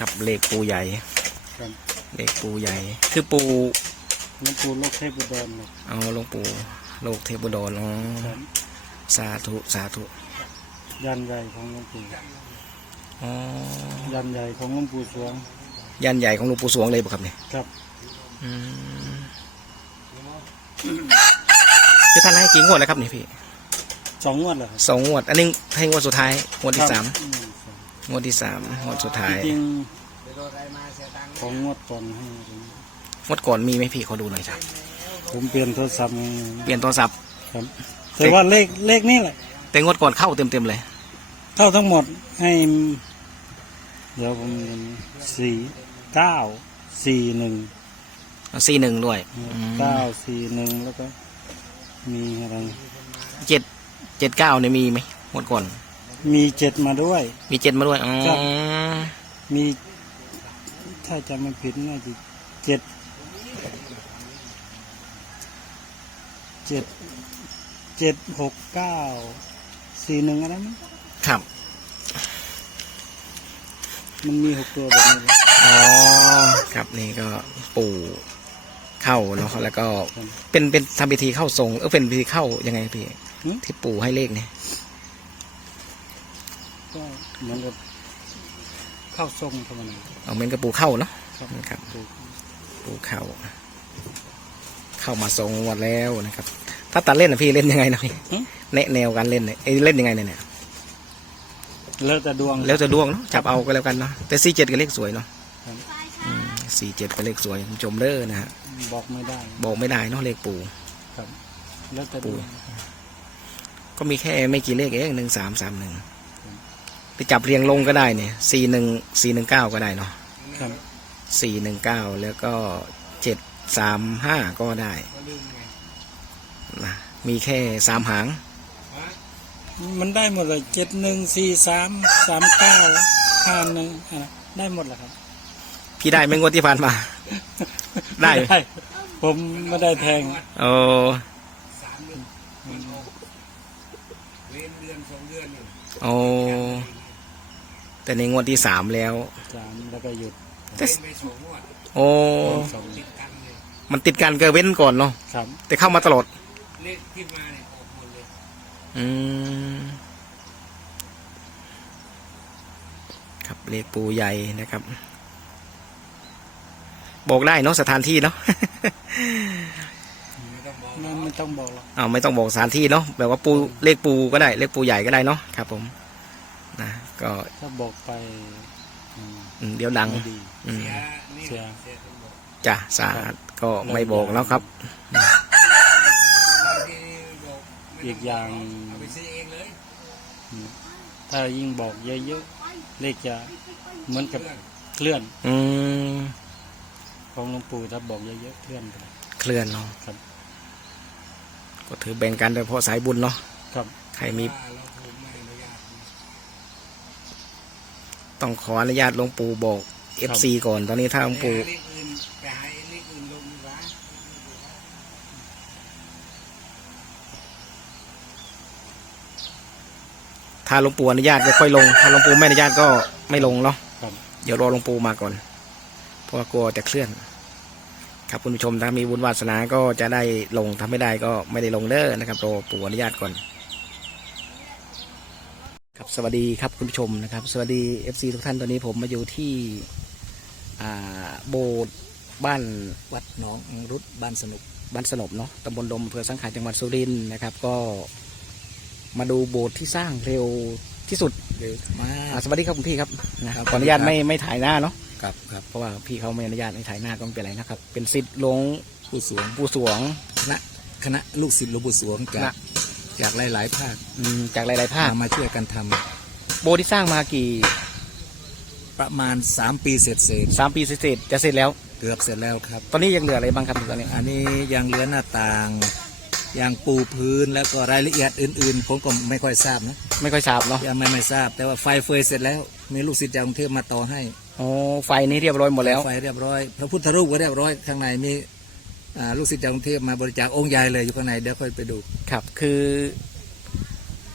กับเลขปูใหญ่ครับเลขปูใหญ่ คือปูหลวงปู่โลกเทพอุดรครับเอาหลวงปู่โลกเทพบุดรอ๋อครับสาธุสาธุยันใหญ่ของหลวงปู่อ๋อยันใหญ่ของหลวงปู่สวงยันใหญ่ของหลวงปู่สวงเลยป่ะครับเนี่ยครับอืมคือท่านให้กี่งวดแล้วครับนี่พี่สองงวดเหรอครับสองงวด อันนี้ให้งวดสุดท้ายงวดที่สามอืม งวดที่สามงวดสุดท้ายจริงๆของงวดก่อนให้ผมงวดก่อนมีไหมพี่ขอดูหน่อยจ้ะผมเปลี่ยนโทรศัพท์ไงเปลี่ยนโทรศัพท์ครับแต่ว่าเลขเลขนี่แหละ แต่งวดก่อนเข้าเต็มเต็มๆเลยเท่าทั้งหมดให้ เดี๋ยวผมสี่เก้าสี่หนึ่งสี่หนึ่งด้วยเก้าสี่หนึ่งแล้วก็มีอะไรเจ็ดเจ็ดเก้าเนี่ยมีไหมงวดก่อน มีเจ็ดมาด้วย มีเจ็ดมาด้วยอ๋อครับ มี ถ้าจำไม่ผิดน่าจะเจ็ดเจ็ดเจ็ดหกเก้าสี่หนึ่งอะไรมั้งครับมันมีหกตัวแบบนี้เลย อ๋อครับนี่ก็ปู่เข้าเนาะแล้วก็ครับเป็นเป็นทำพิธีเข้าทรงเออเป็นพิธีเข้ายังไงพี่หึที่ปู่ให้เลขเนี่ย ก็เหมือนกับเข้าทรงธรรมดาเอาเหมือนกับปู่เข้าเนาะครับครับถูกปู่เข้า เข้ามาทรงงวดแล้วนะครับ ถ้าตัดเล่นนะพี่เล่นยังไงนะพี่หึแนะแนวการเล่นเนี่ยเอ้ยเล่นยังไงเนี่ย แล้วแต่ดวง แล้วจะดวงเนาะจับเอาก็แล้วกันเนาะแต่สี่เจ็ดก็เลขสวยเนาะครับ สี่เจ็ดเป็นเลขสวยคุณผู้ชมเด้อนะฮะบอกไม่ได้บอกไม่ได้เนาะเลขปู่ครับ แล้วแต่ดวงก็มีแค่ไม่กี่เลขเองหนึ่งสามสามหนึ่ง ไปจับเรียงลงก็ได้เนี่ยสี่หนึ่งสี่หนึ่งเก้าก็ได้เนาะครับสี่หนึ่งเก้าแล้วก็เจ็ดสามห้าก็ได้นะมีแค่สามหาง มันได้หมดเลยเจ็ดหนึ่งสี่สามสามเก้าห้าหนึ่งอะไรได้หมดแหละครับ พี่ได้ไหม่งวดที่ผ่านมา ได้ม่ผมไม่ได้แทงโอ้โอ้ แต่ในงวดที่สามแล้ว สามแล้วก็หยุดแต่โอ้สองมันติดกันเกิดเว้นก่อนเนาะครับแต่เข้ามาตลอดอืมครับเลขปูใหญ่นะครับ บอกได้เนาะสถานที่เนาะ ไม่ไม่ต้องบอกหรอก เอาไม่ต้องบอกสถานที่เนาะแบบว่าปูเลขปูก็ได้ เลขปูใหญ่ก็ได้เนาะครับผมนะ ก็ถ้าบอกไปอืมอืมเดี๋ยวดังไม่ดีอืมเสียจ้ะสาธุก็ไม่บอกแล้วครับ อีกอย่างอืมถ้ายิ่งบอกเยอะๆเลขจะเหมือนกับเคลื่อนอืมของหลวงปู่ถ้าบอกเยอะๆเคลื่อนไป เคลื่อนเนาะครับ ก็ถือแบ่งกันโดยเฉพาะสายบุญเนาะครับ ใครมี ต้องขออนุญาตหลวงปู่บอกเอฟซีก่อนตอนนี้ถ้าหลวงปู่ถ้าหลวงปู่อนุญาตก็ค่อยลง ถ้าหลวงปู่ไม่อนุญาตก็ไม่ลงเนาะครับเดี๋ยวรอหลวงปู่มาก่อน เพราะว่ากลัวจะเคลื่อน ครับคุณผู้ชมถ้ามีบุญวาสนาก็จะได้ลงทำไม่ได้ก็ไม่ได้ลงเด้อนะครับรอปู่อนุญาตก่อน ครับสวัสดีครับคุณผู้ชมนะครับ สวัสดี FC ทุกท่านตอนนี้ผมมาอยู่ที่อ่าโบสถ์บ้านวัดหนองรุดบ้านสนุกบ้านสนบเนาะตำบลดมอำเภอสังขารจังหวัดสุรินทร์นะครับ ก็มาดูโบสถ์ที่สร้างเร็วที่สุดเร็วมาอ่ากสวัสดีครับคุณพี่ครับนะครับครับขออนุญาตครับไม่ไม่ถ่ายหน้าเนาะครับครับเพราะว่าพี่เขาไม่อนุญาตให้ถ่ายหน้าก็ไม่เป็นไรนะครับ เป็นสิทธิ์หลวงผู้สวงปู่สวงคณะคณะลูกศิษย์หลวงปู่สวงคจาณะก จากหลายๆภาคอืมจากหลายๆภาคมามาช่วยกันทำโบสถ์ที่สร้างมากี่ประมาณ 3 ปีเสร็จเสร็จสามปีเสร็จๆจะเสร็จแล้ว เกือบเสร็จแล้วครับ ตอนนี้ยังเหลืออะไรบ้างครับตอนนี้อันนี้ยังเหลือหน้าต่างยังปูพื้นแล้วก็รายละเอียดอื่นๆ ผมก็ไม่ค่อยทราบนะไม่ค่อยทราบเนาะยังไม่ไม่ทราบ แต่ว่าไฟเฟยเสร็จแล้ว มีลูกศิษย์จากกรุงเทพมาต่อให้โอ้ไฟนี้เรียบร้อยหมดแล้ว ไฟเรียบร้อย พระพุทธรูปก็เรียบร้อยข้างในมีอ่า ลูกศิษย์จากกรุงเทพมาบริจาคองค์ใหญ่เลยอยู่ข้างในเดี๋ยวค่อยไปดู ครับ คือ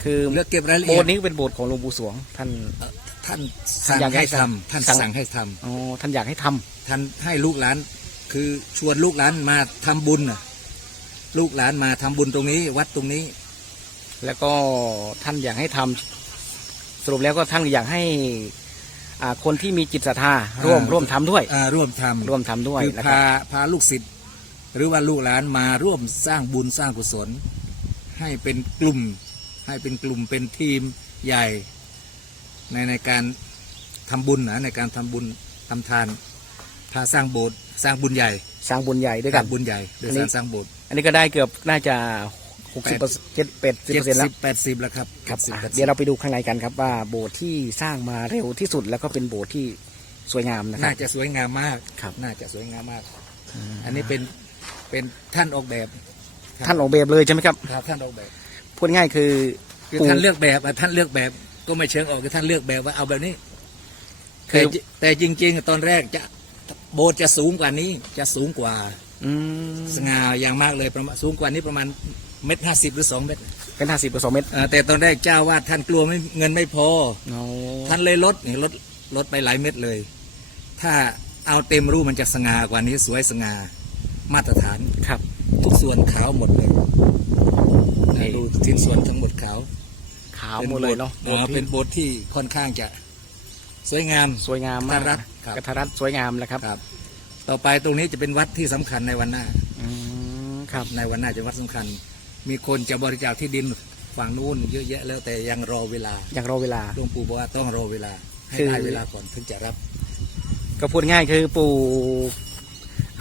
คือแล้วเก็บรายละโบเอีสยดถ์นี้เป็นโบสถ์ของหลวงปู่สวง ท่านทท่านสั่งอยากให้ให้ทำทำท่านสั่ง สั่งให้ทำอ๋อท่านอยากให้ทำท่านให้ลูกหลาน คือชวนลูกหลานมาทำบุญน่ะลูกหลานมาทำบุญตรงนี้ วัดตรงนี้ แล้วก็ท่านอยากให้ทำสรุปแล้วก็ท่านอยากให้ อ่าคนที่มีจิตศรัทธาร่วมอ่า ร่วมทำด้วย อ่าร่วมทำร่วมทำด้วยคือนะครัพาบพาลูกศิษย์ หรือว่าลูกหลานมาร่วมสร้างบุญสร้างกุศล ให้เป็นกลุ่ม ให้เป็นกลุ่มเป็นทีมใหญ่ ในในการทำบุญนะในการทำบุญทำทานพาสร้างโบสถ์สร้างบุญใหญ่สร้างบุญใหญ่ด้วยกันบุญใหญ่โดยอันนี้การสร้างโบสถ์อันนี้ก็ได้เกือบน่าจะหกสิบเปอร์เจ็ดเป็ดสิบเจ็เปดอร์เซ็นต์แล้สิวบแปดสิบแล้วครับครับสิบอะแปดสิบเดี๋ยวเราไปดูข้างในกันครับว่าโบสถ์ที่สร้างมาเร็วที่สุดแล้วก็เป็นโบสถ์ที่สวยงามนะครัน่าบจะสวยงามมากครับน่าจะสวยงามมาก อันนี้เป็น เป็นท่านออกแบบท่านออกแบบเลยใช่ไหมครับครับท่านออกแบบพูดง่ายคือคือปู่ท่านเลือกแบบอะท่านเลือกแบบก็ไม่เชิงออกคือท่านเลือกแบบว่าเอาแบบนี้คืแต่อจแต่จริง ๆ ตอนแรกจะโบสถ์จะสูงกว่านี้ จะสูงกว่าอืมสง่าอย่างมากเลยประมาณสูงกว่านี้ประมาณเมตรห้าสิบหรือสองเมตรเป็นห้าสิบกับสองเมตรอ่าแต่ตอนแรกเจ้าวาดท่านกลัวไม่เงินไม่พอเอาท่านเลยลดนี่ลดลดไปหลายเม็ดเลย ถ้าเอาเต็มรูปมันจะสง่ากว่านี้สวยสง่า มาตรฐานครับ ทุกส่วนขาวหมดเลยนะดูชิ้นส่วนทั้งหมดขาวขาวหมดเลยเนาะออเป็นโบสถ์ที่ค่อนข้างจะสวยงาม สวยงามมากกฐรัฐครับกฐรัฐสวยงามแล้วครับครับ ต่อไปตรงนี้จะเป็นวัดที่สำคัญในวันหน้า อืมครับ ในวันหน้าจะวัดสำคัญ มีคนจะบริจาคที่ดินฝั่งนู้นเยอะแยะแล้วแต่ยังรอเวลาอยากรอเวลา หลวงปู่บอกว่าต้องรอเวลา ให้คือ ได้เวลาก่อนถึงจะรับ ก็พูดง่ายคือปู่อะ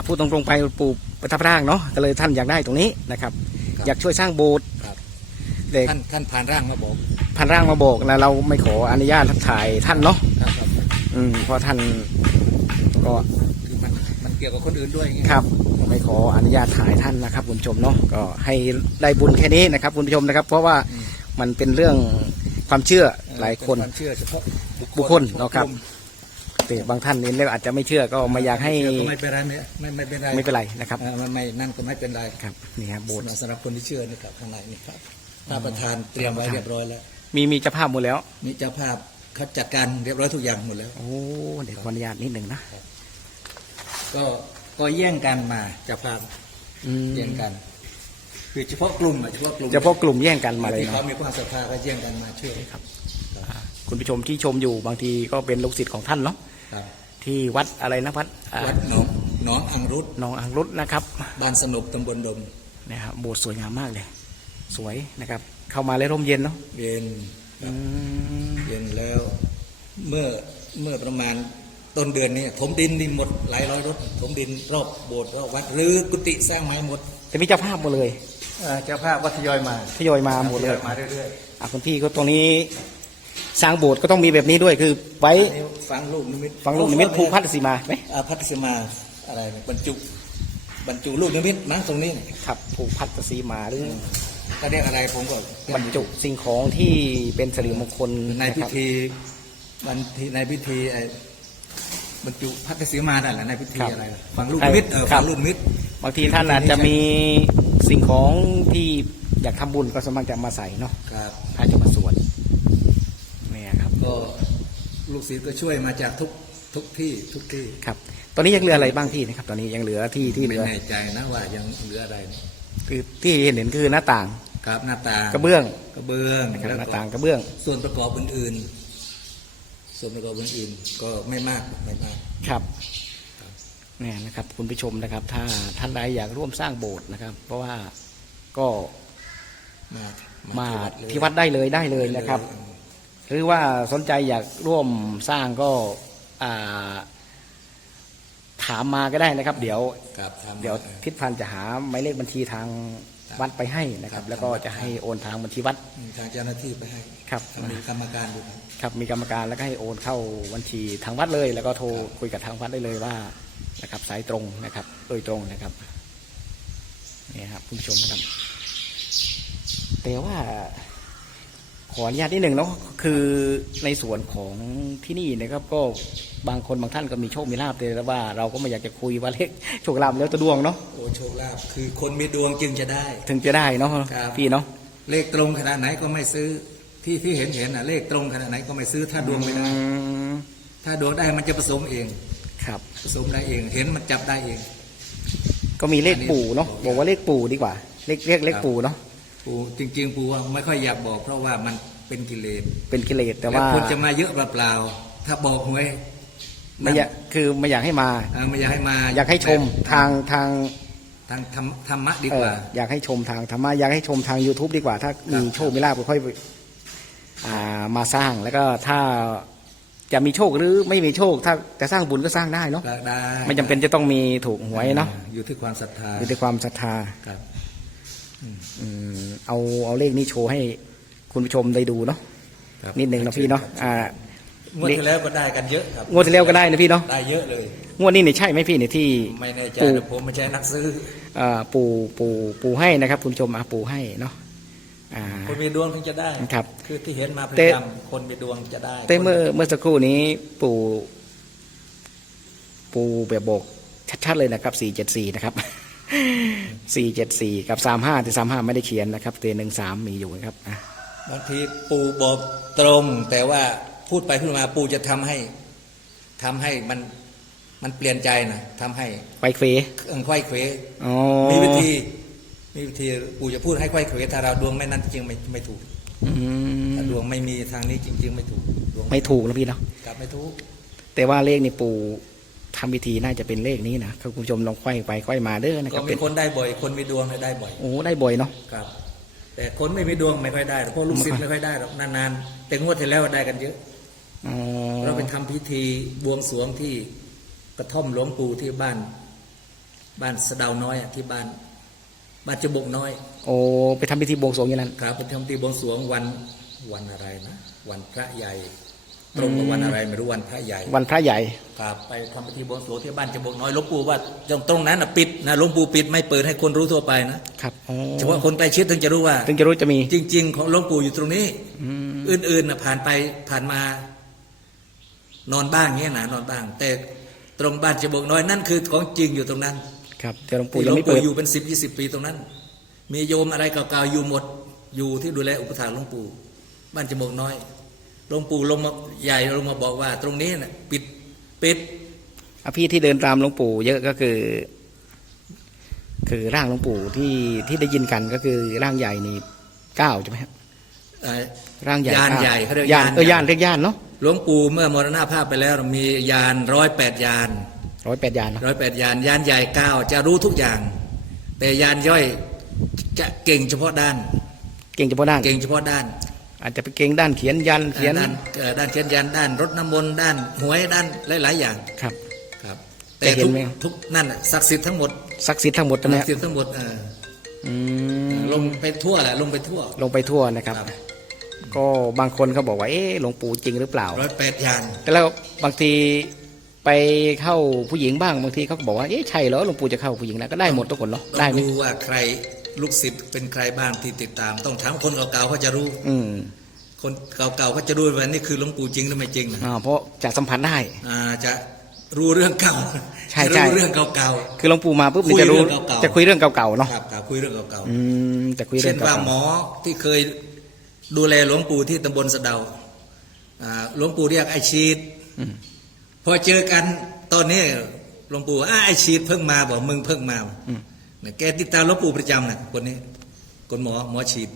พูดตรงๆไปปู่ประทับร่างเนาะก็เลยท่านอยากได้ตรงนี้นะครับ ครับ อยากช่วยสร้างโบสถ์ครับเด็กท่านท่านผ่านร่างมาบอกพันร่างมาบอกนะเราไม่ขออนุญาตถ่ายท่านเนาะครับครับอืมเพราะท่านก็คือมันมันเกี่ยวกับคนอื่นด้วยไงครับไม่ขออนุญาตถ่ายท่านนะครับคุณผู้ชมเนาะก็ให้ได้บุญแค่นี้นะครับคุณผู้ชมนะครับ เพราะว่ามันเป็นเรื่องความเชื่อหลายคน เป็ความเชื่อเฉพาะบุคคลเนาะครับ แต่บางท่านเห็นแล้วอาจจะไม่เชื่อก็ไม่อยากให้เชื่อก็ไม่เป็นไรเนี่ยไม่ไม่เป็นไรไม่เป็นไรนะครับเออไม่ไม่นั่นก็ไม่เป็นไรครับนี่ครับโบสถ์ สำหรับคนที่เชื่อนี่ครับข้างในนี่ครับพระประธานเตรียมไว้เรียบร้อยแล้วมีมีเจ้าภาพหมดแล้ว มีเจ้าภาพเขาจัดการเรียบร้อยทุกอย่างหมดแล้ว โอ้เดี๋ยวขออนุญาตนิดหนึ่งนะก็ก็แย่งกันมาเจ้าภาพอืมแย่งกัน คือเฉพาะกลุ่มอะเฉพาะกลุ่มเฉพาะกลุ่มแย่งกันมาเลยที่เขาเนาะ มีความศรัทธาก็แย่งกันมาช่วยครับอ่าคุณผู้ชมที่ชมอยู่บางทีก็เป็นลูกศิษย์ของท่านเนาะ ครับ ที่วัดอะไรนะวัดอ่าวัดหนองหนองอังรุตหนองอังรุตนะครับบ้านสนุกตำบลดม นะครับโบสถ์สวยงามมากเลย สวยนะครับ เข้ามาแล้วร่มเย็นเนาะเย็นอืมเย็นแล้ว เมื่อเมื่อประมาณต้นเดือนนี้ถมดินนี่หมดหลายร้อยรถถมดินรอบโบสถ์รอบวัดหรือกุฏิสร้างไม้หมดแต่มีเจ้าภาพหมดเลยเอ่อเจ้าภาพวัดทยอยมาทยอยมาหมดเลยทอมาเรื่อยอะคุณพี่ก็ตรงนี้ สร้างโบสถ์ก็ต้องมีแบบนี้ด้วยคือไว้ๆนี่ฟังลูกนิมิตฟังลูกนิมิตภูพัฒน์สีมาไหมอ่าพัฒสมาอะไรเนี่ยบรรจุบรรจุลูกนิมิตมั้งตรงนี้ครับภูพัฒน์สีมาหรือเขาเรียกอะไรผมก็บรรจุสิ่งของที่เป็นสิริมงคลในพิะครับธีบันทีในพิธีไอ้บรรจุพัฒสีมานั่นแหละในพิธีอะไรล่ะฟังลูกนิมิตเออฟังลูกนิมิตบางทีท่านอาจจะมีสิ่งของที่อยากทำบุญก็สามารถจะมาใส่เนาะครับถ้าจะมาสวดเนี่ยครับ ก็ลูกศิษย์ก็ช่วยมาจากทุกทุกที่ทุกที่ครับ ตอนนี้ยังเหลืออะไรบ้างที่นะครับ ตอนนี้ยังเหลือที่ที่เหไม่ลือแน่ใจนะว่ายังเหลืออะไรคือที่เห็นเห็นคือหน้าต่างครับหน้าต่างกระเบื้องกระเบื้องนะครับแล้วหน้าก็ต่างกระเบื้อง ส่วนประกอบอื่นๆ ส่วนประกอบอื่นๆก็ไม่มากไม่มาก ครับเนี่ยนะครับ คุณผู้ชมนะครับ ถ้าท่านใดอยากร่วมสร้างโบสถ์นะครับ เพราะว่าก็มามาเลยที่วัดได้เลยได้เลยนะครับ หรือว่าสนใจอยากร่วมสร้างก็อ่าถามมาก็ได้นะครับ เดี๋ยวครับทำเดี๋ยวทิศพันธ์จะหาหมายเลขบัญชีทางวัดไปให้นะครับ แล้วก็จะให้โอนทางบัญชีวัดทางเจ้าหน้าที่ไปให้ครับมีกรรมการอยู่ครับครับมีกรรมการแล้วก็ให้โอนเข้าบัญชีทางวัดเลย แล้วก็โทรคุยกับทางวัดได้เลยว่านะครับสายตรงนะครับ โดยตรงนะครับนี่ครับคุณผู้ชมนะครับแต่ว่า ขออนุญาตนิดหนึ่งเนาะคือในส่วนของที่นี่นะครับ ก็บางคนบางท่านก็มีโชคมีลาบแต่ว่า เราก็ไม่อยากจะคุยว่าเลขโชคลาภแล้วจะดวงเนาะโอ้โชคลาภคือคนมีดวงจึงจะได้ ถึงจะได้เนาะครับ พี่เนาะเลขตรงขนาดไหนก็ไม่ซื้อที่ที่เห็นเห็นอะเลขตรงขนาดไหนก็ไม่ซื้อถ้าดวงไม่ได้ อืมถ้าดวงได้มันจะผสมเองครับ ผสมได้เองเห็นมันจับได้เอง ก็มีเลขปู่เนาะบอกว่าเลขปู่ดีกว่า เลขเลขเลขปู่เนาะ ปูจริง ๆ ปูว่าไม่ค่อยอยากบอก เพราะว่ามันเป็นกิเลสเป็นกิเลสแต่แล้วว่าคนจะมาเยอะเปล่าๆถ้าบอกหวยไม่อยากคือไม่อยากให้มาอ่าไม่อยากให้มา อยากให้ชมทางทางทางธรรมธรรมะดีเอกว่าออยากให้ชมทางธรรมะอยากให้ชมทาง YouTube ดีกว่า ถ้ามีโชคมีลาภก็ค่อยอ่ามาสร้างแล้วก็ถ้าจะมีโชคหรือไม่มีโชค ถ้าจะสร้างบุญก็สร้างได้เนาะก็ได้ไม่จำเป็นจะต้องมีถูกหวยเนาะอ่อยู่ที่ความศรัทธาอยู่ที่ความศรัทธาครับ อืมเอาเอาเลขนี้โชว์ให้คุณผู้ชมได้ดูเนาะครับนิดหนึ่งนะพี่เนาะอ่างวดที่แล้วก็ได้กันเยอะครับงวดที่แล้วก็ได้นะพี่เนาะได้เยอะเลยงวดนี้เนี่ยใช่ไหมพี่เนี่ยที่ไม่แน่ใจปู่นะผมไม่ใช่นักซื้อเอ่อปู่ปู่ปู่ให้นะครับคุณผู้ชมอะปู่ให้เนาะอ่าคนมีดวงถึงจะได้ครับ คือที่เห็นมาพแต่ยายามคนมีดวงจะได้ แต่เมื่อเมื่อสักครู่นี้ปู่ปู่แบบบอกชัดๆเลยนะครับสี่เจ็ดสี่นะครับ สี่เจ็ดสี่กับสามห้าแต่สามห้าไม่ได้เขียนนะครับแต่หนึ่งสามมีอยู่นะครับอะบางทีปู่บอกตรง แต่ว่าพูดไปพูดมาปู่จะทำให้ทำให้มันมันเปลี่ยนใจนะทำให้ไปเฟเอิงไขว้เขวอ๋อมีวิธี มีวิธีปู่จะพูดให้ไขว้เขวถ้าเราดวงไม่นั้นจริงไม่ไม่ถูกอืมถ้าดวงไม่มีทางนี้จริง ๆ ไม่ถูกดวงไม่ถูกนะพี่เนาะกลับไม่ถูกแต่ว่าเลขนี่ปู่ ทำพิธีน่าจะเป็นเลขนี้นะคุณผู้ชมลองไขว้ไปไขว้มาเด้อนะคก็รับมีเป็นคนได้บ่อย คนมีดวงเนี่ยได้บ่อยโอ้ได้บ่อยเนาะ ครับ แต่คนไม่มีดวงไม่ค่อยได้หรอกเพราะลูกศิษย์ไม่ค่อยได้หรอกนานๆแต่งวดที่แล้วได้กันเยอะ อ๋อเราไปทำพิธีบวงสรวงที่กระท่อมหลวงปู่ที่บ้าน บ้านสะเดาน้อยอะที่บ้านบ้านจบกน้อย โอ้ไปทำพิธีบวงสรวงอย่างนั้น ครับไปทำพิธีบวงสรวงวันวันอะไรนะ วันพระใหญ่ ตรงกับวันอะไรไม่รู้วันพระใหญ่วันพระใหญ่ครับไปทำพิธีบวงสรวงที่บ้านจบกน้อยหลวงปู่ว่าตรงตรงนั้นนะปิดนะหลวงปู่ปิดไม่เปิดให้คนรู้ทั่วไปนะครับอ๋อเฉพาะคนใกล้ชิดถึงจะรู้ว่าถึงจะรู้จะมี จริง ๆ ของหลวงปู่อยู่ตรงนี้อืมอื่นๆนะผ่านไปผ่านมา นอนบ้างเงี้ยนะนอนบ้าง แต่ตรงบ้านจบกน้อยนั่นคือของจริงอยู่ตรงนั้น ครับ แต่หลวงปู่ที่หลยังวงไม่ปู่เปิดอยู่เป็นสิบยี่สิบปีตรงนั้น มีโยมอะไรเก่าๆอยู่หมดอยู่ที่ดูแลอุปถัมภ์หลวงปู่บ้านจบกน้อย หลวงปู่ลงมาใหญ่ลงมาบอกว่า ตรงนี้น่ะปิดปิดอะพี่ที่เดินตามหลวงปู่เยอะก็คือ คือร่างหลวงปู่ที่ที่ได้ยินกันก็คือร่างใหญ่นี่เก้าใช่ไหมครับเอ่อร่างใหญ่ยานเก้ใหญ่เขาเรียกยานยานเออยานเรียกยานเนาะหลวงปู่เมื่อมรณภาพไปแล้ว มียานร้อยแปดยานร้อยแปดยานเนาะร้อยแปดยานยานใหญ่เก้าจะรู้ทุกอย่าง แต่ยานย่อยจะเก่งเฉพาะด้าน เก่งเฉพาะด้าน เก่งเฉพาะด้าน อาจจะไปเก่งด้านเขียนยันเขียนด้านเอ่อด้านเขียนยันด้านรถน้ำมนต์ด้านหวยด้านหลาย ๆ อย่างครับครับจะแต่เห็นทุกไหมทุกนั่นน่ะศักดิ์สิทธิ์ทั้งหมดศักดิ์สิทธิ์ทั้งหมดใช่ไหมศัคกรับดิ์สิทธิ์ทั้งหมดเอออืมลงไปทั่วแหละลงไปทั่ว ลงไปทั่วนะครับครับ ก็บางคนเขาบอกว่าเอ๊ะหลวงปู่จริงหรือเปล่าร้อยแปดยานแต่แล้วบางทีไปเข้าผู้หญิงบ้างบางทีเขาก็บอกว่าเอ๊ะใช่เหรอหลวงปู่จะเข้าผู้หญิงนะก็ได้หมดทุกคนเนาะต้อได้งไหมดูว่าใคร ลูกศิษย์เป็นใครบ้างที่ติดตาม ต้องถามคนเก่าๆเขาจะรู้ อืมคนเก่าๆเขาจะรู้ว่านี่คือหลวงปู่จริงหรือไม่จริงนะอ่าเพราะจะสัมผัสได้ อ่าจะรู้เรื่องเก่าใช่ใช่รู้เรื่องเก่า คือหลวงปู่มาปุ๊บคุนี่ยจะรู้เรื่องเก่าๆ จะคุยเรื่องเก่าๆๆเนาะครับครับคุยเรื่องเก่าอืมจะคุยๆเรื่เช่อนงว่าเก่าหมอที่เคยดูแลหลวงปู่ที่ตำบลสะเดาอ่าหลวงปู่เรียกไอชีดพอเจอกันตอนนี้หลวงปู่อ่าไอชีดเพิ่งมาบอกมึงเพิ่งมาเนี่ยแกติดตามหลวงปู่ประจำนะคนนี้ คนหมอหมอฉีด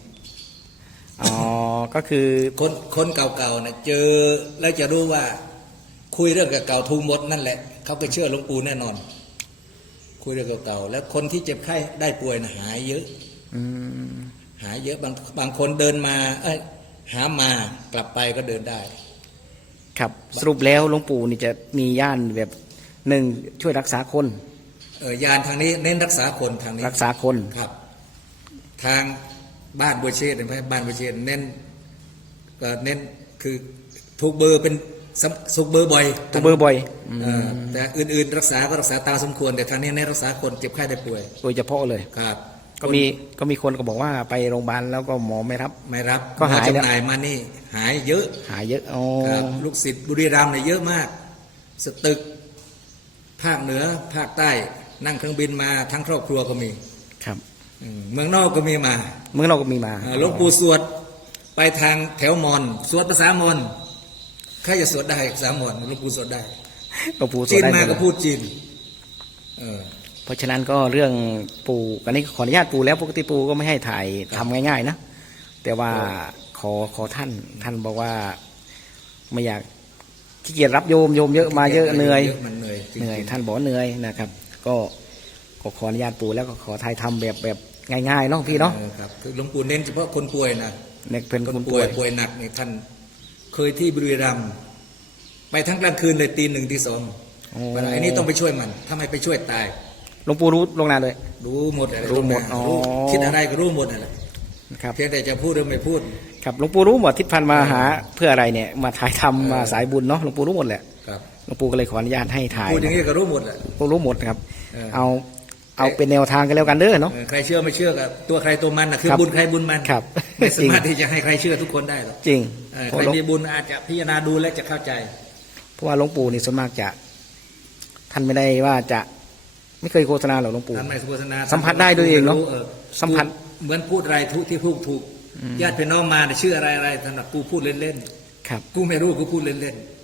ๆอ๋อ ก็คือคนคนเก่าๆนะเจอแล้วจะรู้ว่าคุยเรื่องเก่าๆทูกหมดนั่นแหละเขาก็เชื่อหลวงปู่แน่นอน คุยเรื่องเก่าๆแล้วคนที่เจ็บไข้ได้ป่วยนะหายเยอะ อืมหายเยอะบางบางคนเดินมาเอ้ยหามากลับไปก็เดินได้ ครับ สรุปแล้วหลวงปู่นี่จะมีย่านแบบหนึ่งช่วยรักษาคน เออยานทางนี้เน้นรักษาคนทางนี้รักษาคน ครับ ทางบ้านบัวเชษฐ์เห็นไหมบ้านบัวเชษฐ์เน้นก็เน้นคือถูกเบอร์เป็นสำถูกเบอร์บ่อยตัวเบอร์บ่อยอืมเออแต่อื่นๆ รักษาก็รักษาตามสมควร แต่ทางนี้เน้นรักษาคนเจ็บไข้ได้ป่วย โดยเฉพาะเลย ครับก็มีก็มีคนก็บอกว่าไปโรงพยาบาลแล้วก็หมอไม่รับ ไม่รับก็หายมอแล้ว จำหน่ายมานี่ หายเยอะหายเยอะอ๋อครับลูกศิษย์บุรีรัมย์เนี่ยเยอะมาก สตึก ภาคเหนือ ภาคใต้ นั่งเครื่องบินมาทั้งครอบครัวก็มีครับอืมเมืองนอกก็มีมา เมืองนอกก็มีมาอ่าหลวงปู่สวดไปทางแถวมอนสวดภาษามอนใครจะสวดได้ภาษามอนหลวงปู่สวดได้หลวงปู่สวจีดนได้หมาดเลก็ยพูดจีนเออเพราะฉะนั้นก็เรื่องปู่อันนี้ขออนุญาตปู่แล้วปกติปู่ก็ไม่ให้ถ่ายทำง่าย ๆ นะแต่ว่าขอขอท่านท่านบอกว่าไม่อยากขี้เกียจรับโยมโยมเยอะมาเยอะเหนื่อยมันเหนื่อยจริงๆเหนื่อยท่านบอกว่าเหนื่อยนะครับ ก็ก็ขออนุญาตปู่แล้วก็ขอถ่ายทำแบบแบบง่ายๆเนาะพี่เนาะออครับคือหลวงปู่เน้นเฉพาะคนป่วยนะเนี่ยเป็นคคนนป่ป่ววยยป่วยหนักเนี่ยท่านเคยที่บุรีรัมย์ไปทั้งกลางคืนเลยตีหนึ่งตีสองโอ้เวลาไอ้นี่ต้องไปช่วยมันถ้าไม่ไปช่วยตายหลวงปู่รู้ลวงหนาเลย รู้หมดอะไรรู้หมดตงน้าอ๋อรู้คิดอะไรก็รู้หมดนั่นแหละนะครับเพียงแต่จะพูดหรือไม่พูด ครับหลวงปู่รู้หมดทิศพันธ์มาหาเพื่ออะไรเนี่ยมาถ่ายทำมาสายบุญเนาะหลวงปู่รู้หมดแหละครับ หลวงปู่ก็เลยขออนุญาตให้ถ่ายพูดอย่างนี้ก็รู้หมดแหละหลวงปู่รู้หมดนะครับ เออ เอาเอาเป็นแนวทางกันแล้วกันเด้อเนาะ เออใครเชื่อไม่เชื่อกับตัวใครตัวมันนะคือครับบุญใครบุญมันครับไม่สามารถจริงที่จะให้ใครเชื่อทุกคนได้หรอกจริงเออเพใครราะหลวงมีบุญอาจจะพิจารณาดูและจะเข้าใจ เพราะว่าหลวงปู่นี่ส่วนมากจะ ท่านไม่ได้ว่าจะไม่เคยโฆษณาหรอกหลวงปู่ท่านไม่โฆษณาสัมผัสได้ด้วยเองเนอะออสัมผัส เหมือนพูดอะไรทุกที่พูดถูกญาติพี่น้องมาเนี่ยชื่ออะไรอะไรท่านบอกกูพูดเล่นครับ ๆกูไม่รู้กูพูดเล่นๆ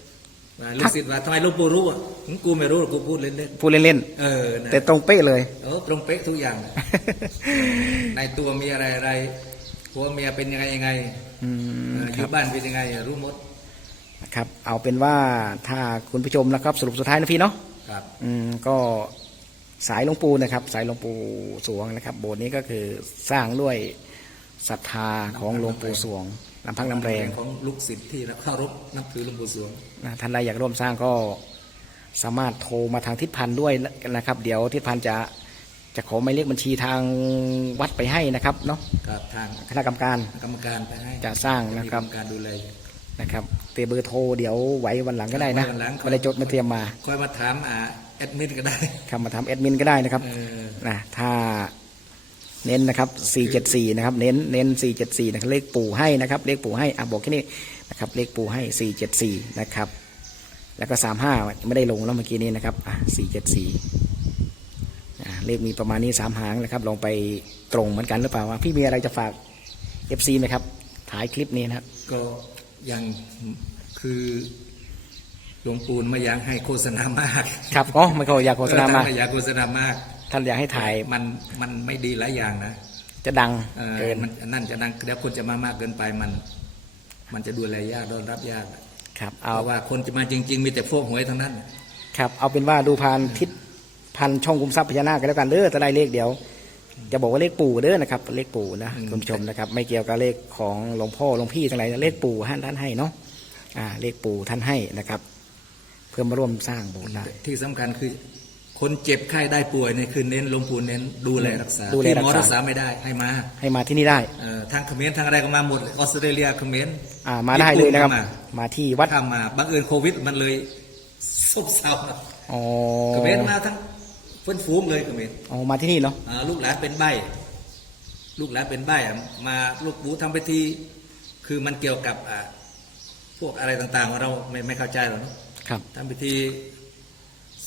ว่าลูกศิษย์ว่าทำไมหลูกปู่รู้อะกูไม่รู้หรอกกูพูดเล่นพูดเล่นๆเออๆนะ แต่ตรงเป๊ะเลย เออตรงเป๊ะทุกอย่าง ในตัวมีอะไรอะไรผัวเมียเป็นยังไงยังไงอืเอมออครัยู่บบ้านเป็นยังไงอะรู้หมดนะครับ เอาเป็นว่าถ้าคุณผู้ชมนะครับ สรุปสุดท้ายนะพี่เนาะ ครับ อืมก็สายหลวงปู่นะครับ สายหลวงปู่สวงนะครับ โบสถ์นี้ก็คือสร้างด้วย ศรัทธาของหลวงปู่สวงลำพังน้ำแรงของลูกศิษย์ที่เคารพนับถือหลวงปู่สวงนะท่านใดอยากร่วมสร้างก็สามารถโทรมาทางทิศพันธ์ด้วยนะครับ เดี๋ยวทิศพันธ์จะจะขอหมายเลขบัญชีทางวัดไปให้นะครับเนาะกับทางคณะกรรมการกรรมการไปให้จะสร้างมีนะครับกรรมการดูแลนะครับเตเบอร์โทรเดี๋ยวไว้วันหลังก็ได้นะไว้วันหลังไม่ได้จดไม่เตรียมมาคอยมาถามอ่าแอดมินก็ได้คำมาทำแอดมินก็ได้นะครับเออนะถ้า เน้นนะครับ 474 นะครับ เน้น เน้น 474 นะครับ เลขปู่ให้นะครับ เลขปู่ให้อะบอกแค่นี้นะครับ เลขปู่ให้ 474 นะครับ แล้วก็ 35 ไม่ได้ลงแล้วเมื่อกี้นี้นะครับ อะ 474อะเลขมีประมาณนี้ 3 หางนะครับ ลองไปตรงเหมือนกันหรือเปล่าว่าพี่มีอะไรจะฝาก FC ไหมครับ ถ่ายคลิปนี้นะครับ ก็ยังคือหลวงปู่ไม่อยากให้โฆษณามาก ครับ อ๋อ ไม่เขาอยากโฆษณามาเออท่นไม่อยากโฆษณามาก ท่านอยากให้ถ่ายมันมันไม่ดีหลายอย่างนะจะดังเออเกินมันนั่นจะนั่งเดี๋ยวคนจะมามากเกินไปมัน มันจะดูแลยากรองรับยากครับเพเอาราะว่าคนจะมาจริง ๆ มีแต่พวกหวยทั้งนั้น ครับ เอาเป็นว่าดูผ่านทิศพันช่องคุมทรัพย์พญานาคกันแล้วกันเด้อจะได้เลขเดี๋ยวจะบอกว่าเลขปู่เด้อนะครับ เลขปู่นะอืมคุณผู้ชมนะครับ ไม่เกี่ยวกับเลขของหลวงพ่อหลวงพี่ทั้งหลายนะเลขปู่ท่านท่านให้เนาะอ่า เลขปู่ท่านให้นะครับ เพื่อมาร่วมสร้างโบสถ์ได้ที่สำคัญคือ คนเจ็บไข้ได้ป่วยเนี่ยคือเน้นหลวงปู่เน้นดูแลรักษาดูแลที่หมอรัรักกษา ษาไม่ได้ให้มาให้มาที่นี่ได้ เออทางเขมรทางอะไรก็มาหมดเลยออสเตรเลียเขมรอ่ามาได้เลยนะครับ ญี่ปุ่นก็มามาที่วัดถ้ามาบังเอิญโควิดมันเลยซบเซาอ๋อเขมรมาทั้งเพื่อนฟูงเลยเขมร อ๋อมาที่นี่เนาะ อ่าลูกหลานเป็นใบลูกหลานเป็นใบอะมาลูกปูทำพิธี คือมันเกี่ยวกับอ่าพวกอะไรต่างๆ เราไม่ไม่เข้าใจหรอกเนอะครับ ทำพิธี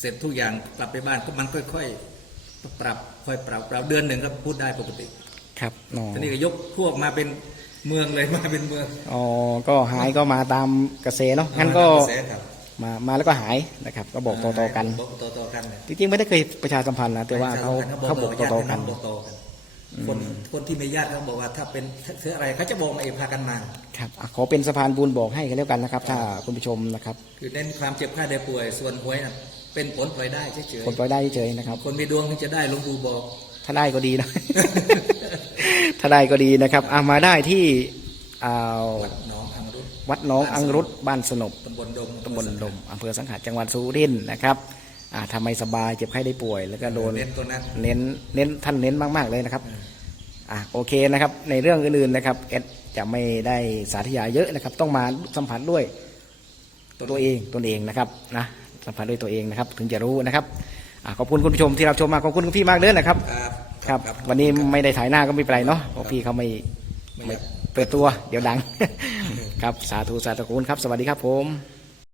เสร็จทุกอย่างกลับไปบ้านก็มันค่อยๆปรับค่อยปรับปรับเดือนหนึ่งก็พูดได้ปกติ ครับอ๋อทีนี้ก็ยกพวกมาเป็นเมืองเลยมาเป็นเมืองอ๋อก็หายก็มาตามกระแสเนาะงั้นก็มาแสครับมามาแล้วก็หายนะครับ ก็บอกต่อๆกันบอกต่อๆกันเลยจริงๆไม่ได้เคยประชาสัมพันธ์นะแต่ว่าเขาเขาบอกต่อๆกันบอกต่อๆกันคนคนที่ไม่ญาติเขาบอกว่าถ้าเป็นเสื้ออะไรเขาจะบอกมาเองพากันมาครับอะขอเป็นสะพานบุญบอกให้กันแล้วกันนะครับ ถ้าคุณผู้ชมนะครับ คือเน้นความเจ็บไข้ได้ป่วยส่วนหวยน่ะ เป็นผลพลอยได้เฉยคนปล่อยได้เฉยๆนะครับๆคนมีดวงถึงจะได้หลวงปู่บอก ถ้าได้ก็ดีนะ ถ้าได้ก็ดีนะครับอะมาได้ที่อ่าวัดหน้องอังรุตวัดหน้องอังรุตบ้านสนบตำบลดงตำบลดมอำเภอสังขะจังหวัดสุรินทร์นะครับอ่าทำไมสบายเจ็บไข้ได้ป่วย แล้วก็โดนเน้นตัวนั้นเน้นเน้นท่านเน้นมากๆเลยนะครับอะโอเคนะครับ ในเรื่องอื่นๆนะครับเอดจะไม่ได้สาธยายเยอะนะครับ ต้องมาสัมผัสด้วยตัวเองตนเองนะครับนะ สัมผัสด้วยตัวเองนะครับ ถึงจะรู้นะครับอะขอบคุณคุณผู้ชมที่รับชมมาขอบคุณคุณพี่มากเลยนะครับครับ ครับ วันนี้ไม่ได้ถ่ายหน้าก็ไม่เป็นไรเนาะเพราะพี่เขาไม่ไม่ไม่อยากเปิดตัว เดี๋ยวดัง ครับสาธุสาธุคุณครับ สวัสดีครับผม